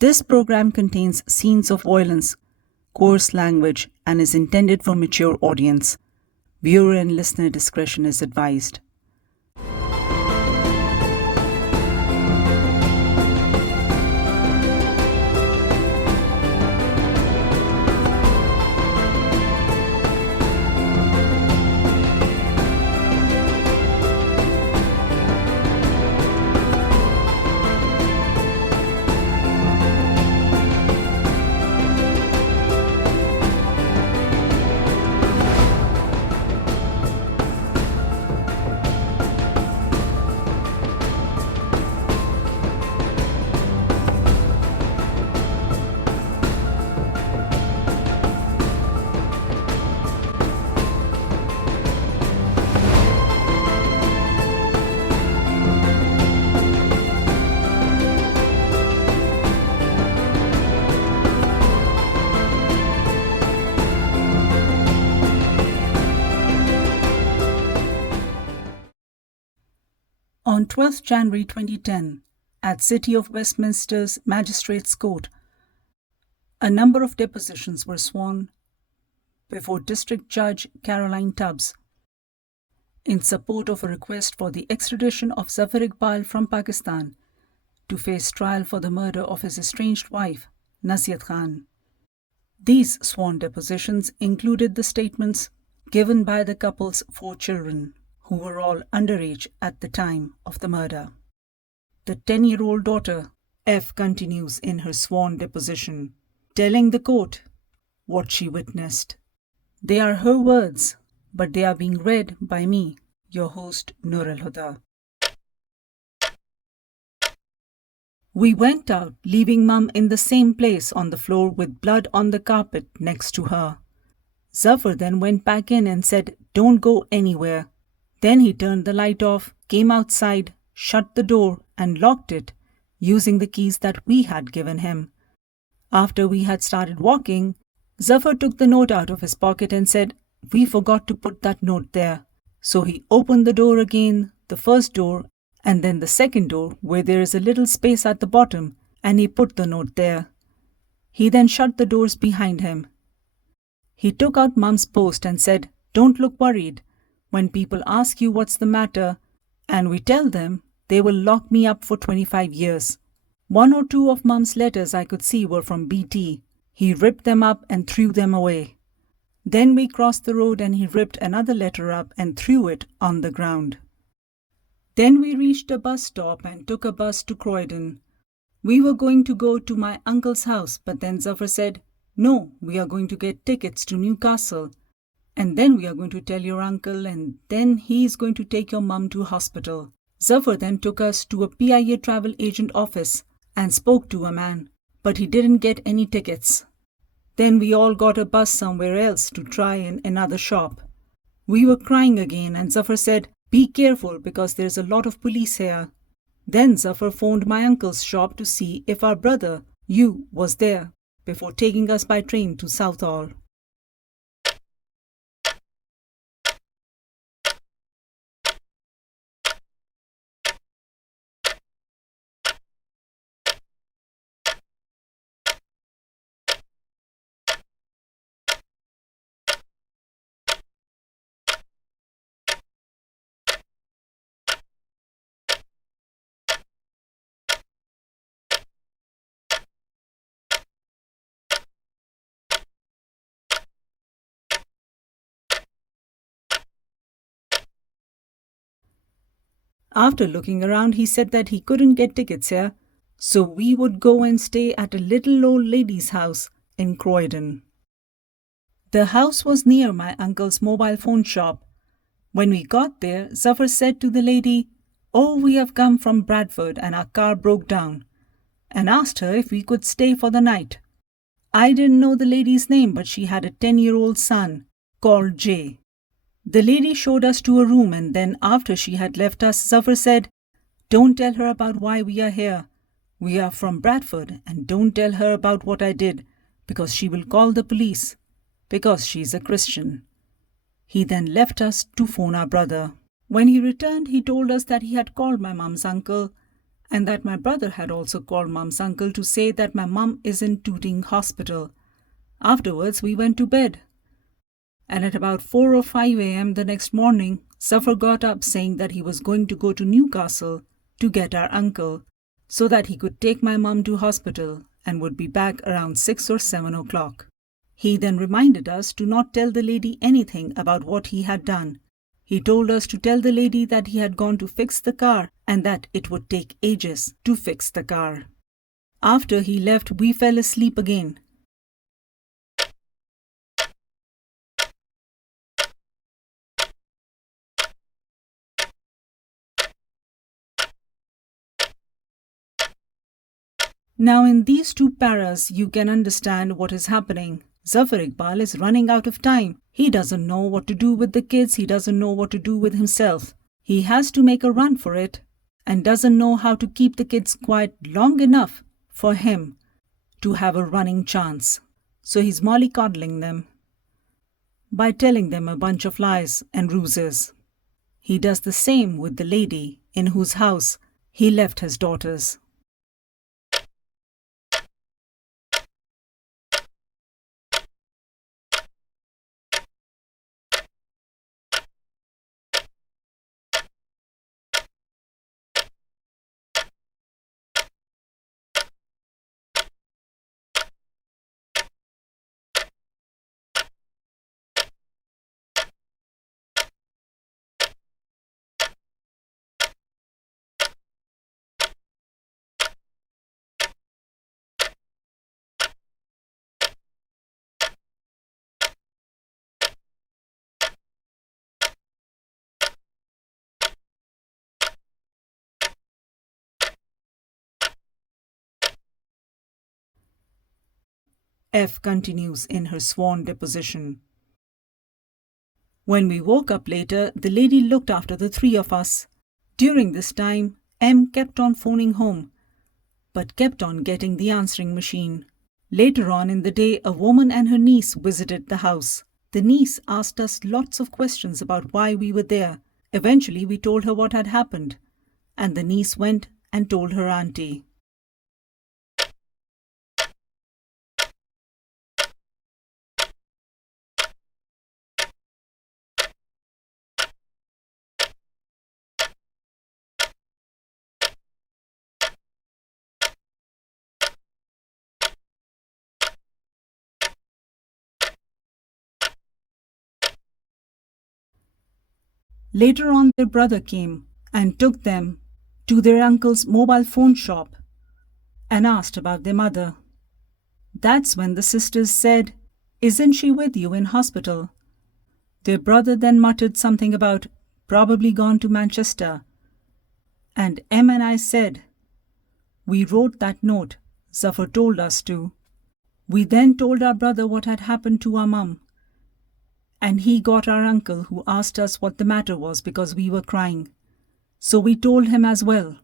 This program contains scenes of violence, coarse language, and is intended for mature audience. Viewer and listener discretion is advised. On 12th January 2010, at City of Westminster's Magistrates Court, a number of depositions were sworn before District Judge Caroline Tubbs in support of a request for the extradition of Zafar Iqbal from Pakistan to face trial for the murder of his estranged wife, Naziat Khan. These sworn depositions included the statements given by the couple's 4 children, who were all underage at the time of the murder. The 10-year-old daughter, F, continues in her sworn deposition, telling the court what she witnessed. They are her words, but they are being read by me, your host, Noorilhuda. We went out, leaving Mum in the same place on the floor with blood on the carpet next to her. Zafar then went back in and said, "Don't go anywhere." Then he turned the light off, came outside, shut the door and locked it using the keys that we had given him. After we had started walking, Zafar took the note out of his pocket and said, "We forgot to put that note there." So he opened the door again, the first door, and then the second door where there is a little space at the bottom, and he put the note there. He then shut the doors behind him. He took out Mum's post and said, "Don't look worried. When people ask you what's the matter, and we tell them, they will lock me up for 25 years. 1 or 2 of Mum's letters I could see were from BT. He ripped them up and threw them away. Then we crossed the road and he ripped another letter up and threw it on the ground. Then we reached a bus stop and took a bus to Croydon. We were going to go to my uncle's house, but then Zafar said, 'No, we are going to get tickets to Newcastle. And then we are going to tell your uncle, and then he is going to take your mum to hospital.' Zafar then took us to a PIA travel agent office and spoke to a man, but he didn't get any tickets. Then we all got a bus somewhere else to try in another shop. We were crying again and Zafar said, 'Be careful because there's a lot of police here.' Then Zafar phoned my uncle's shop to see if our brother, Yu, was there before taking us by train to Southall. After looking around, he said that he couldn't get tickets here, so we would go and stay at a little old lady's house in Croydon. The house was near my uncle's mobile phone shop. When we got there, Zafar said to the lady, "Oh, we have come from Bradford and our car broke down," and asked her if we could stay for the night. I didn't know the lady's name, but she had a 10-year-old son called Jay. The lady showed us to a room, and then after she had left us, Zafar said, "Don't tell her about why we are here. We are from Bradford, and don't tell her about what I did, because she will call the police, because she is a Christian." He then left us to phone our brother. When he returned, he told us that he had called my mum's uncle and that my brother had also called Mum's uncle to say that my mum is in Tooting Hospital. Afterwards, we went to bed. And at about 4 or 5 a.m. the next morning, Zafar got up saying that he was going to go to Newcastle to get our uncle, so that he could take my mum to hospital and would be back around 6 or 7 o'clock. He then reminded us to not tell the lady anything about what he had done. He told us to tell the lady that he had gone to fix the car and that it would take ages to fix the car. After he left, we fell asleep again. Now in these two paras, you can understand what is happening. Zafar Iqbal is running out of time. He doesn't know what to do with the kids. He doesn't know what to do with himself. He has to make a run for it and doesn't know how to keep the kids quiet long enough for him to have a running chance. So he's mollycoddling them by telling them a bunch of lies and ruses. He does the same with the lady in whose house he left his daughters. F continues in her sworn deposition. When we woke up later, the lady looked after the three of us. During this time, M kept on phoning home, but kept on getting the answering machine. Later on in the day, a woman and her niece visited the house. The niece asked us lots of questions about why we were there. Eventually, we told her what had happened, and the niece went and told her auntie. Later on, their brother came and took them to their uncle's mobile phone shop and asked about their mother. That's when the sisters said, "Isn't she with you in hospital?" Their brother then muttered something about probably gone to Manchester. And M and I said, "We wrote that note. Zafar told us to." We then told our brother what had happened to our mum. And he got our uncle, who asked us what the matter was because we were crying. So we told him as well.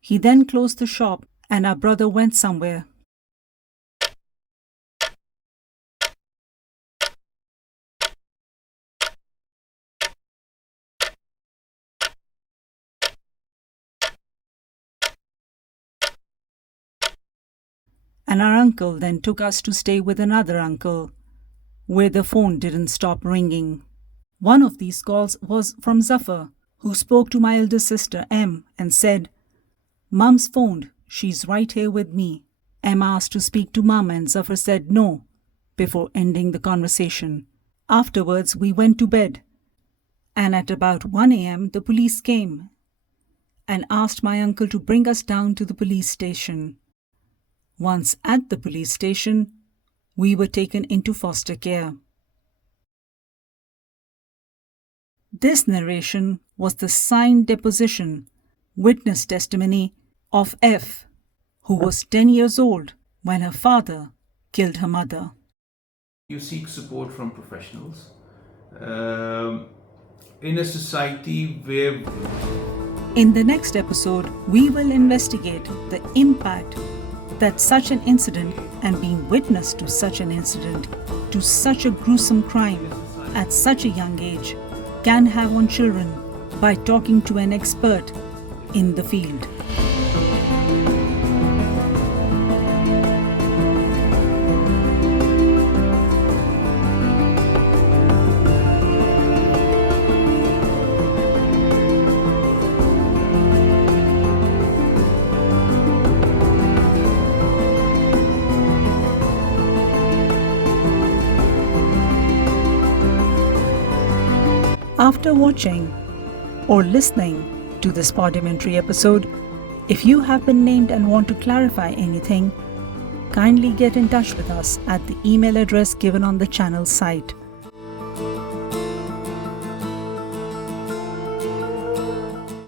He then closed the shop and our brother went somewhere. And our uncle then took us to stay with another uncle, where the phone didn't stop ringing. One of these calls was from Zafar, who spoke to my elder sister M and said, "Mum's phoned, she's right here with me." M asked to speak to Mum and Zafar said no, before ending the conversation. Afterwards, we went to bed, and at about 1 a.m. the police came and asked my uncle to bring us down to the police station. Once at the police station, we were taken into foster care. This narration was the signed deposition, witness testimony of F, who was 10 years old when her father killed her mother. You seek support from professionals in a society where... In the next episode, we will investigate the impact that such an incident and being witness to such an incident, to such a gruesome crime at such a young age, can have on children by talking to an expert in the field. After watching or listening to this podimentary episode, if you have been named and want to clarify anything, kindly get in touch with us at the email address given on the channel site.